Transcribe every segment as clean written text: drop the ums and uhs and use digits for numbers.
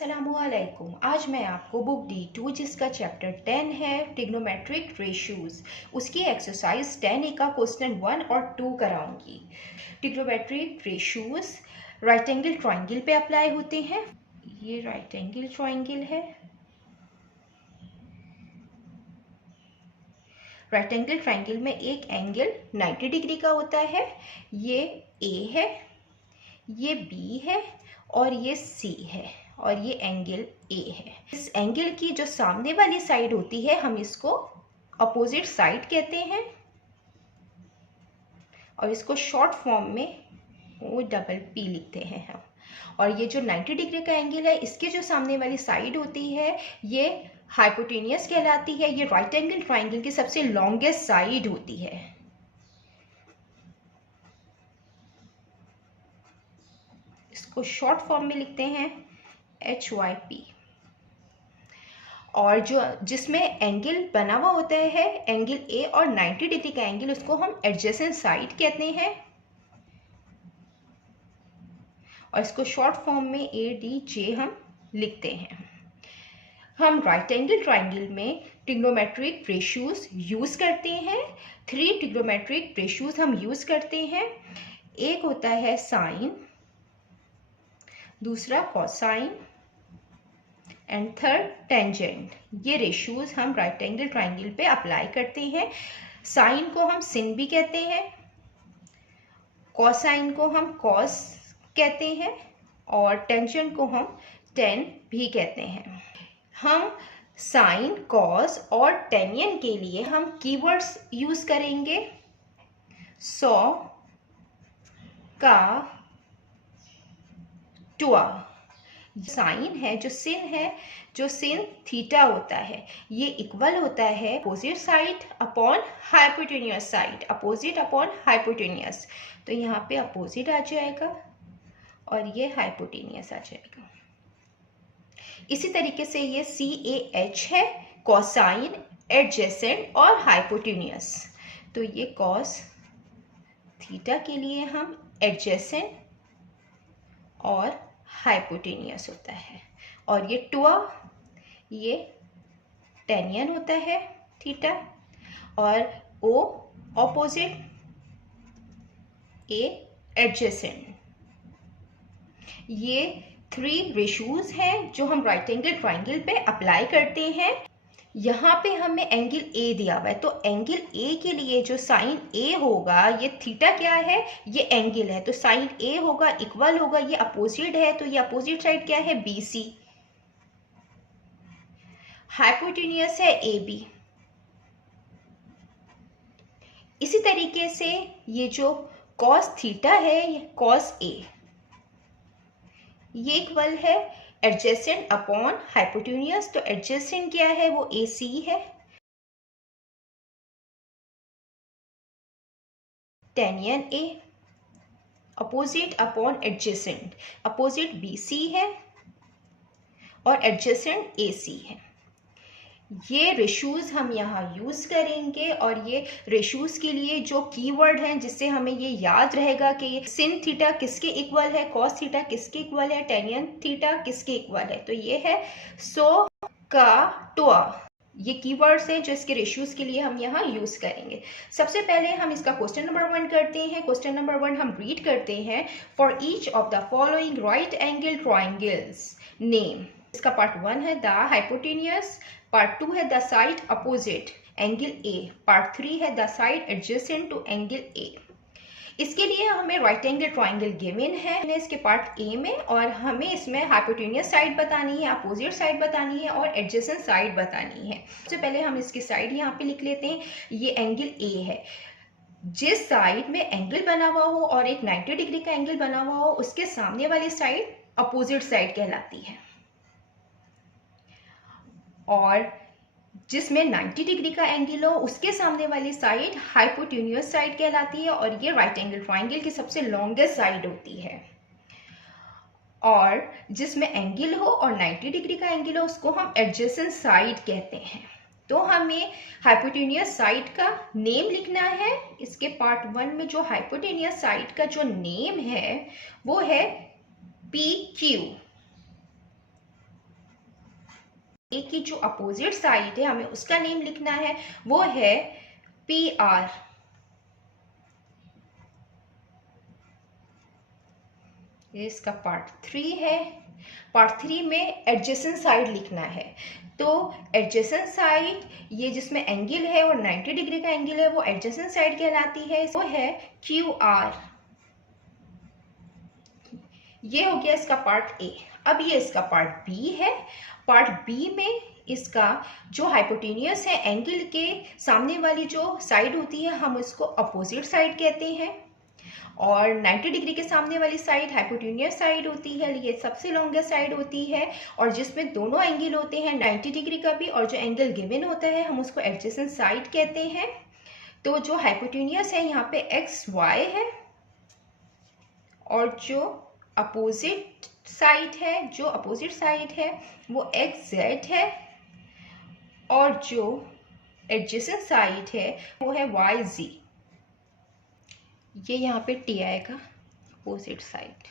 अस्सलामुअलैकुम। आज मैं आपको बुक D2 जिसका चैप्टर 10 है ट्रिग्नोमेट्रिक रेशियोज, उसकी एक्सरसाइज 10A का क्वेश्चन 1 और 2 कराऊंगी। Trigonometric ratios right angle triangle पे अप्लाई होते हैं। ये राइट एंगल ट्राइंगल है। राइट एंगल ट्राइंगल में एक एंगल 90 डिग्री का होता है। ये A है, ये B है और ये C है और ये एंगल A है। इस एंगल की जो सामने वाली साइड होती है हम इसको अपोजिट साइड कहते हैं और इसको शॉर्ट फॉर्म में OPP लिखते हैं हम। और ये जो 90 डिग्री का एंगल है इसके जो सामने वाली साइड होती है ये हाइपोटेनियस कहलाती है। ये राइट एंगल ट्राइंगल की सबसे लॉन्गेस्ट साइड होती है। इसको शॉर्ट फॉर्म में लिखते हैं HYP। और जो जिसमें एंगल बना हुआ होता है एंगल A और 90 डिग्री का एंगल, उसको हम एडजेसेंट साइड कहते हैं और इसको शॉर्ट फॉर्म में ADJ हम लिखते हैं। हम राइट एंगल ट्राइंगल में ट्रिग्नोमेट्रिक रेशियोज यूज करते हैं। 3 ट्रिग्नोमेट्रिक रेशियोज हम यूज करते हैं। एक होता है साइन, दूसरा कोसाइन एंड थर्ड टेंजेंट। ये रेशियोज हम राइट एंगल ट्राइंगल पे अप्लाई करते हैं। साइन को हम सिन भी कहते हैं, कोसाइन को हम कॉस कहते हैं और टेंजेंट को हम टेन भी कहते हैं। हम साइन, कॉस और टेनियन के लिए हम कीवर्ड्स यूज करेंगे। 100 का टुआ। साइन है जो सिन है, जो सिन थीटा होता है, ये इक्वल होता है opposite side upon hypotenuse side, opposite upon hypotenuse. तो यहाँ पे अपोजिट आ जाएगा और ये हाइपोटेनियस आ जाएगा। इसी तरीके से ये CAH है, कोसाइन, एडजेसेंट और हाइपोटेनियस। तो ये कॉस थीटा के लिए हम एडजेसेंट और हाइपोटेनियस होता है। और ये टुआ ये टेनियन होता है थीटा और O ऑपोजिट, A एडजेसेंट। ये 3 रेशियोज हैं जो हम राइट एंगल ट्राइंगल पे अप्लाई करते हैं। यहाँ पे हमें एंगल A दिया हुआ है, तो एंगल A के लिए जो साइन A होगा, ये थीटा क्या है, ये एंगल है, तो साइन A होगा इक्वल होगा, ये अपोजिट है तो ये अपोजिट साइड क्या है BC। हाइपोटेनियस है AB। इसी तरीके से ये जो कॉस थीटा है ये कॉस A, ये इक्वल है एडजेसेंट अपॉन हाइपोटेनियस। तो एडजेसेंट क्या है वो AC है। टेनियन A opposite upon adjacent, opposite BC है और एडजेसेंट AC है। ये रेशियोज हम यहाँ यूज करेंगे और ये रेशियोज के लिए जो कीवर्ड हैं जिससे हमें ये याद रहेगा कि सिन थीटा किसके इक्वल है, कॉस थीटा किसके इक्वल है, टेनियन थीटा किसके इक्वल है। तो ये है 100 का टुआ। ये कीवर्ड्स हैं जो इसके रेशियोज के लिए हम यहाँ यूज करेंगे। सबसे पहले हम इसका क्वेश्चन नंबर 1 करते हैं। क्वेश्चन नंबर 1 हम रीड करते हैं। For each of the following right angle triangles name. इसका पार्ट 1 है द हाइपोटेनियस, पार्ट 2 है the side opposite angle A, part 3 है the side adjacent to angle A। इसके लिए हमें राइट एंगल ट्राइंगल गिवन है इसके पार्ट A में और हमें इसमें हाइपोटेनियस साइड बतानी है, अपोजिट साइड बतानी है और एडजेसेंट साइड बतानी है। सबसे पहले हम इसकी साइड यहाँ पे लिख लेते हैं। ये एंगल A है। जिस साइड में एंगल बना हुआ हो और एक 90 डिग्री का एंगल बना हुआ हो उसके सामने वाली साइड अपोजिट साइड कहलाती है। और जिसमें 90 डिग्री का एंगल हो उसके सामने वाली साइड हाइपोटेन्यूस साइड कहलाती है और ये राइट एंगल ट्राइंगल की सबसे लॉन्गेस्ट साइड होती है। और जिसमें एंगल हो और 90 डिग्री का एंगल हो उसको हम एडजेसेंट साइड कहते हैं। तो हमें हाइपोटेन्यूस साइड का नेम लिखना है। इसके पार्ट 1 में जो हाइपोटेन्यूस साइड का जो नेम है वो है PQ। ए की जो अपोजिट साइड है हमें उसका नेम लिखना है, वो है PR। ये इसका पार्ट 3 है। पार्ट 3 में एडजेसेंट साइड लिखना है। तो एडजेसेंट साइड ये जिसमें एंगल है और 90 डिग्री का एंगल है वो एडजेसेंट साइड कहलाती है, वो है QR। ये हो गया इसका पार्ट ए। अब ये इसका पार्ट बी है। पार्ट बी में इसका जो हाइपोटेनियस है, एंगल के सामने वाली जो साइड होती है हम इसको अपोजिट साइड कहते हैं, और 90 डिग्री के सामने वाली साइड हाइपोटेनियस साइड होती है, ये सबसे लॉन्गेस्ट साइड होती है, और जिसमें दोनों एंगल होते हैं 90 डिग्री का भी, और जो एंगल गिवन होता है हम उसको एडजेसेंट साइड कहते हैं। तो जो हाइपोटेनियस है यहाँ पे XY है, और जो अपोजिट साइड है वो XZ है, और जो एडजेसेंट साइड है वो है YZ। ये यहाँ पे Ti का अपोजिट साइड।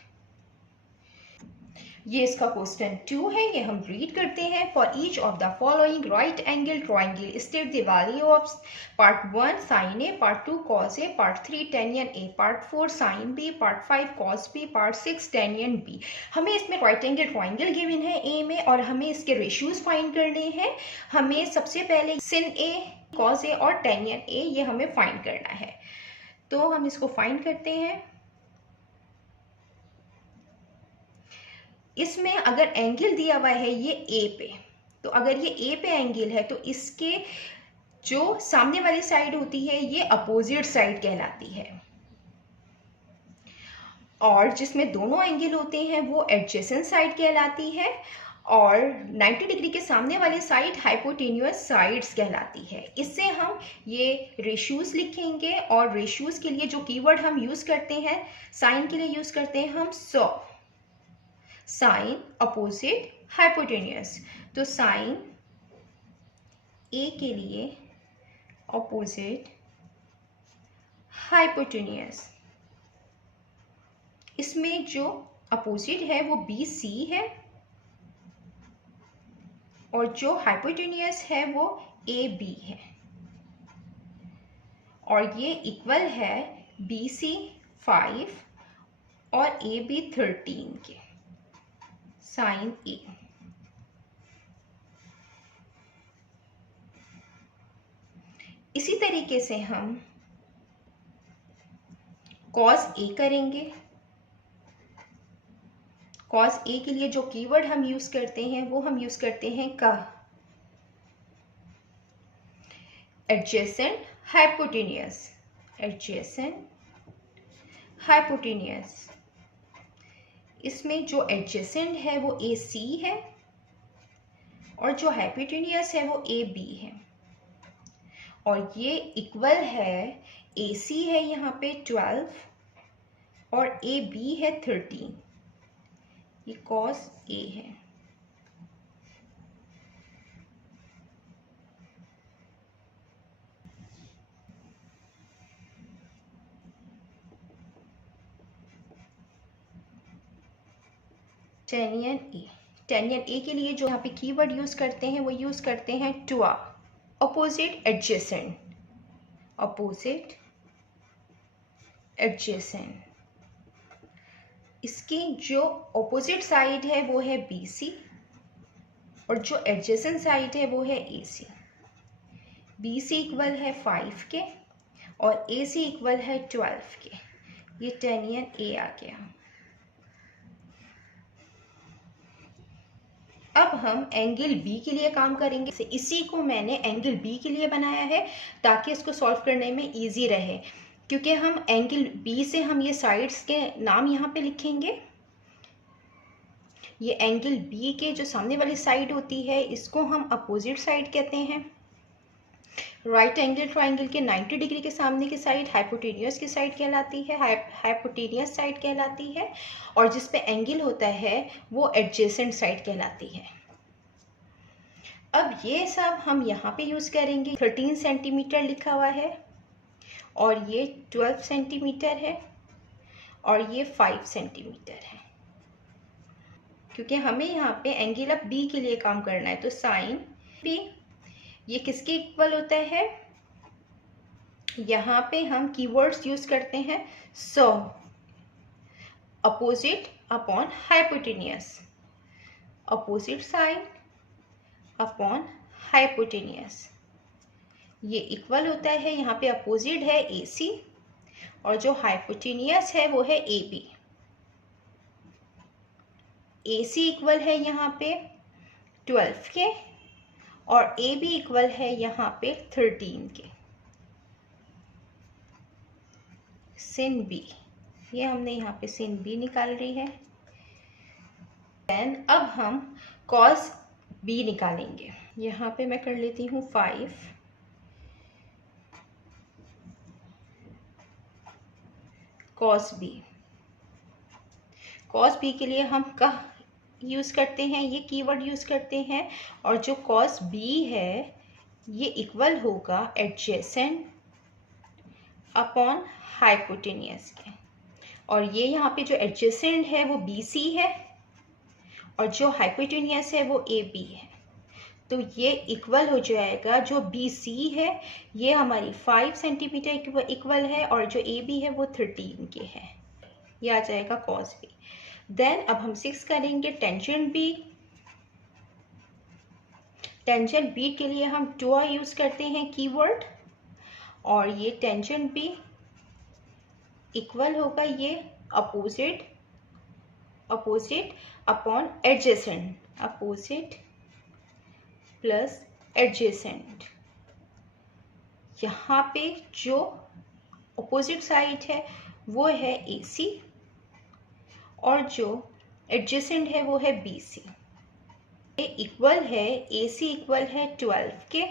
ये इसका क्वेश्चन 2 है, ये हम रीड करते हैं। For each of the following right angle triangle state the value of part 1 sine A, part 2 cos A, part 3 tan A, part 4 sine B, part 5 cos B, part 6 tan B. हमें इसमें right angle triangle given है ए में, और हमें इसके ratios find करने हैं। हमें सबसे पहले सिन ए, कॉस ए और टेनियन ए ये हमें फाइंड करना है। तो हम इसको फाइंड करते हैं। इसमें अगर एंगल दिया हुआ है ये ए पे, तो अगर ये ए पे एंगल है तो इसके जो सामने वाली साइड होती है ये अपोजिट साइड कहलाती है, और जिसमें दोनों एंगल होते हैं वो एडजेसेंट साइड कहलाती है, और 90 डिग्री के सामने वाली साइड हाइपोटेन्यूअस साइड्स कहलाती है। इससे हम ये रेशियोज लिखेंगे, और रेशियोज के लिए जो कीवर्ड हम यूज करते हैं, साइन के लिए यूज करते हैं हम साइन अपोजिट हाइपोटेन्यूअस। तो साइन ए के लिए अपोजिट हाइपोटेन्यूअस, इसमें जो अपोजिट है वो BC है, और जो हाइपोटेन्यूअस है वो AB है, और ये इक्वल है BC 5 और AB 13 के। साइन ए। इसी तरीके से हम कॉस ए करेंगे। कॉस ए के लिए जो कीवर्ड हम यूज करते हैं वो हम यूज करते हैं का एडजेसेंट हाइपोटेनियस। एडजेसेंट हाइपोटेनियस, इसमें जो एडजेसेंट है वो AC है, और जो हाइपोटेनियस है वो AB है, और ये इक्वल है AC है यहाँ पे 12 और AB है 13। ये कॉस A है। टेनियन ए। टेनियन ए के लिए जो यहाँ पे कीवर्ड यूज करते हैं वो यूज करते हैं टुआ। अपोजिट एडजेसेंट, अपोजिट एडजेसेंट, इसकी जो अपोजिट साइड है वो है BC, और जो एडजेसेंट साइड है वो है AC। BC इक्वल है 5 के और AC इक्वल है 12 के। ये टेनियन ए आ गया। अब हम एंगल बी के लिए काम करेंगे। इसी को मैंने एंगल बी के लिए बनाया है ताकि इसको सॉल्व करने में इजी रहे, क्योंकि हम एंगल बी से हम ये साइड्स के नाम यहाँ पे लिखेंगे। ये एंगल बी के जो सामने वाली साइड होती है इसको हम अपोजिट साइड कहते हैं। राइट एंगल ट्राइंगल के 90 डिग्री के सामने की साइड हाइपोटेनियस की साइड कहलाती है, हाइपोटेनियस साइड कहलाती है, और जिस पे एंगल होता है वो एडजेसेंट साइड कहलाती है। अब ये सब हम यहाँ पे यूज करेंगे। 13 सेंटीमीटर लिखा हुआ है, और ये 12 सेंटीमीटर है, और ये 5 सेंटीमीटर है। क्योंकि हमें यहाँ पे एंगल ऑफ बी के लिए काम करना है। तो साइन बी ये किसके इक्वल होता है? यहाँ पे हम कीवर्ड्स यूज करते हैं so, opposite upon hypotenuse, opposite side upon hypotenuse, ये इक्वल होता है। यहाँ पे अपोजिट है AC और जो हाइपोटेनियस है वो है AB। AC इक्वल है यहाँ पे 12 के और AB इक्वल है यहाँ पे 13 के। sin B, ये हमने यहाँ पे sin B निकाल रही है। देन अब हम cos B निकालेंगे। यहाँ पे मैं कर लेती हूँ 5 cos B। cos B के लिए हम क्या यूज़ करते हैं? ये कीवर्ड यूज़ करते हैं। और जो cos B है ये इक्वल होगा एडजेसेंट अपॉन हाइपोटेनियस के। और ये यहाँ पे जो एडजेसेंट है वो BC है और जो हाइपोटेनियस है वो AB है। तो ये इक्वल हो जाएगा, जो BC है ये हमारी 5 सेंटीमीटर इक्वल है और जो AB है वो 13 के है। ये आ जाएगा cos B। देन अब हम 6 करेंगे टेंजेंट B। टेंजेंट B के लिए हम 2 यूज करते हैं कीवर्ड, और ये टेंजेंट B इक्वल होगा ये opposite upon adjacent, opposite plus adjacent. यहाँ पे जो अपोजिट साइड है वो है AC और जो एडजेसेंट है वो है BC। ये इक्वल है, AC इक्वल है 12 के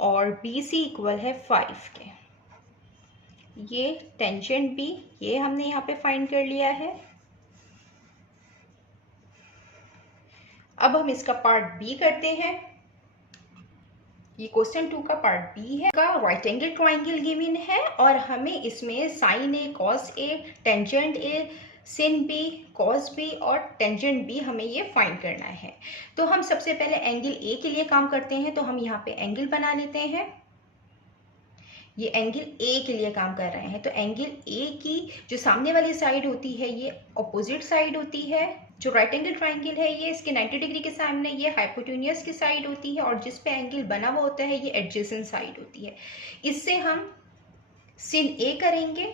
और BC इक्वल है 5 के। ये टेंजेंट B ये हमने यहाँ पे फाइंड कर लिया है। अब हम इसका पार्ट B करते हैं। ये क्वेश्चन 2 का पार्ट B है। का राइट एंगल ट्राइंगल गिवन है और हमें इसमें sine A, cos A, tangent A, sin B, cos B और टेंजेंट B हमें ये फाइंड करना है। तो हम सबसे पहले एंगल A के लिए काम करते हैं। तो हम यहाँ पे एंगल बना लेते हैं। ये एंगल A के लिए काम कर रहे हैं। तो एंगल A की जो सामने वाली साइड होती है ये अपोजिट साइड होती है। जो राइट एंगल ट्राइंगल है ये इसके 90 डिग्री के सामने ये हाइपोटेनियस की साइड होती है और जिस पे एंगल बना हुआ होता है ये एडजेसेंट साइड होती है। इससे हम sin A करेंगे।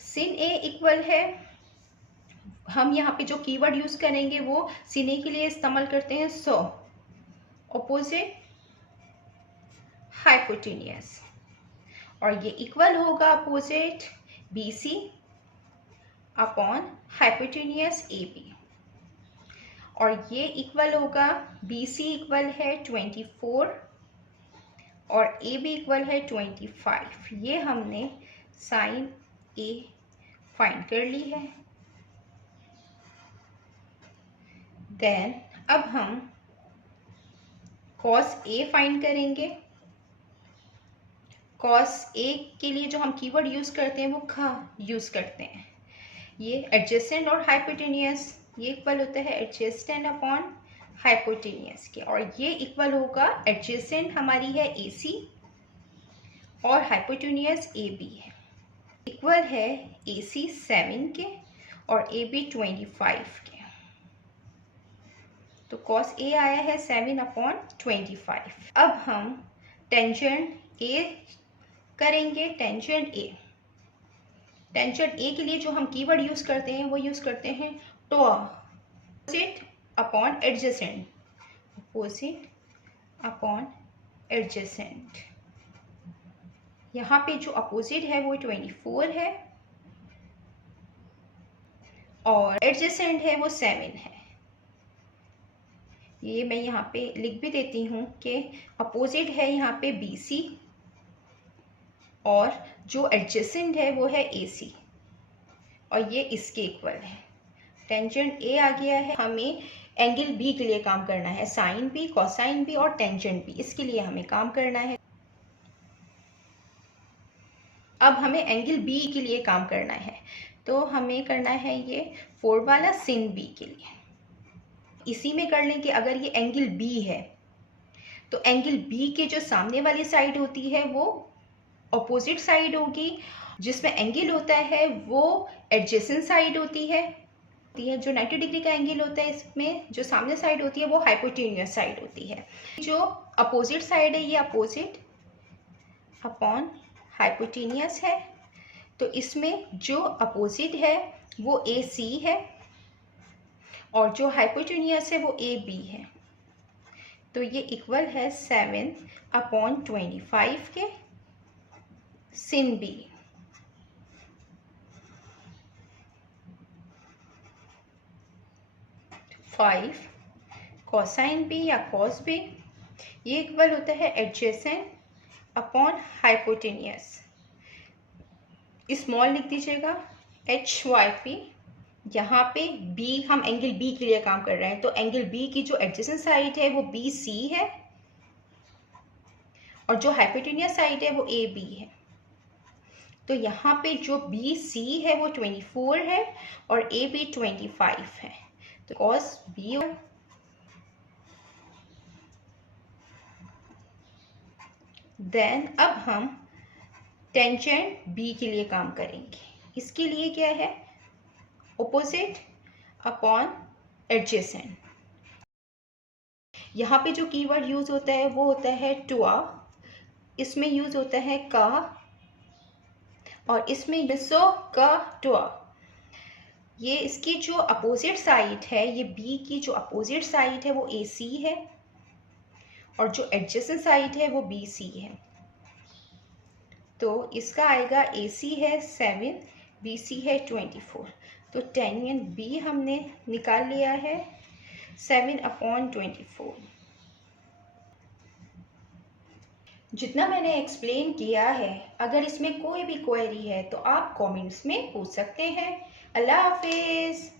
sin A इक्वल है, हम यहाँ पे जो कीवर्ड यूज करेंगे वो sin A के लिए इस्तेमाल करते हैं सो, अपोजिट हाइपोटेनियस, और ये इक्वल होगा opposite BC upon hypotenuse AB, और ये इक्वल होगा BC इक्वल है 24 और AB इक्वल है 25। ये हमने साइन A फाइंड कर ली है। देन अब हम cos A फाइंड करेंगे। cos A के लिए जो हम कीवर्ड यूज करते हैं वो खा यूज करते हैं। ये एडजेसेंट और हाइपोटेनियस ये इक्वल होता है एडजेसेंट अपॉन हाइपोटेनियस के, और ये इक्वल होगा एडजेसेंट हमारी है AC और हाइपोटेनियस AB है। इक्वल है AC 7 के और AB 25 के। तो cos A आया है 7 अपॉन 25। अब हम टेंजेंट A करेंगे। टेंजेंट A के लिए जो हम कीवर्ड यूज करते हैं वो यूज करते हैं टो, opposite upon adjacent, opposite upon adjacent. यहाँ पे जो अपोजिट है वो 24 है और एडजेसेंट है वो 7 है। ये मैं यहाँ पे लिख भी देती हूँ कि अपोजिट है यहाँ पे BC और जो एडजेसेंट है वो है AC और ये इसके इक्वल है। टेंजेंट A आ गया है। हमें एंगल B के लिए काम करना है, साइन B, कोसाइन B और टेंजेंट B, इसके लिए हमें काम करना है। अब हमें एंगल B के लिए काम करना है। तो हमें करना है ये 4 वाला sin B के लिए। इसी में कर लें कि अगर ये एंगल B है तो एंगल B के जो सामने वाली साइड होती है वो ऑपोजिट साइड होगी, जिसमें एंगल होता है वो एडजेसेंट साइड होती है। जो 90 डिग्री का एंगल होता है इसमें जो सामने साइड होती है वो हाइपोटेन्यूस साइड होती है। जो अपोजिट साइड है ये अपोजिट अपॉन हाइपोटेन्यूस है, तो इसमें जो अपोजिट है वो AC है और जो हाइपोटेन्यूस है वो AB है। तो ये इक्वल है 7/25 के sin B। 5 कोसाइन B या cos B, ये इक्वल होता है एडजेसेंट अपॉन हाइपोटेन्यूस। स्मॉल लिख दीजिएगा HYP। यहाँ पे B, हम एंगल B के लिए काम कर रहे हैं, तो एंगल B की जो एडजेसेंट साइड है वो BC है और जो हाइपोटेन्यूस साइड है वो AB है। तो यहाँ पे जो BC है वो 24 है और AB 25 है, तो cos B। देन अब हम टेंजेंट B के लिए काम करेंगे। इसके लिए क्या है, ऑपोजिट अपॉन एडजेसेंट। यहाँ पे जो कीवर्ड यूज होता है वो होता है टुआ, इसमें यूज होता है का और इसमें सो का टुआ। ये इसकी जो अपोजिट साइड है, ये B की जो अपोजिट साइड है वो AC है और जो एडजेसेंट साइड है वो BC है। तो इसका आएगा AC है 7, BC है 24, तो टेंजेंट B हमने निकाल लिया है 7/24। जितना मैंने एक्सप्लेन किया है, अगर इसमें कोई भी क्वेरी है तो आप कमेंट्स में पूछ सकते हैं। अल्लाह हाफिज़।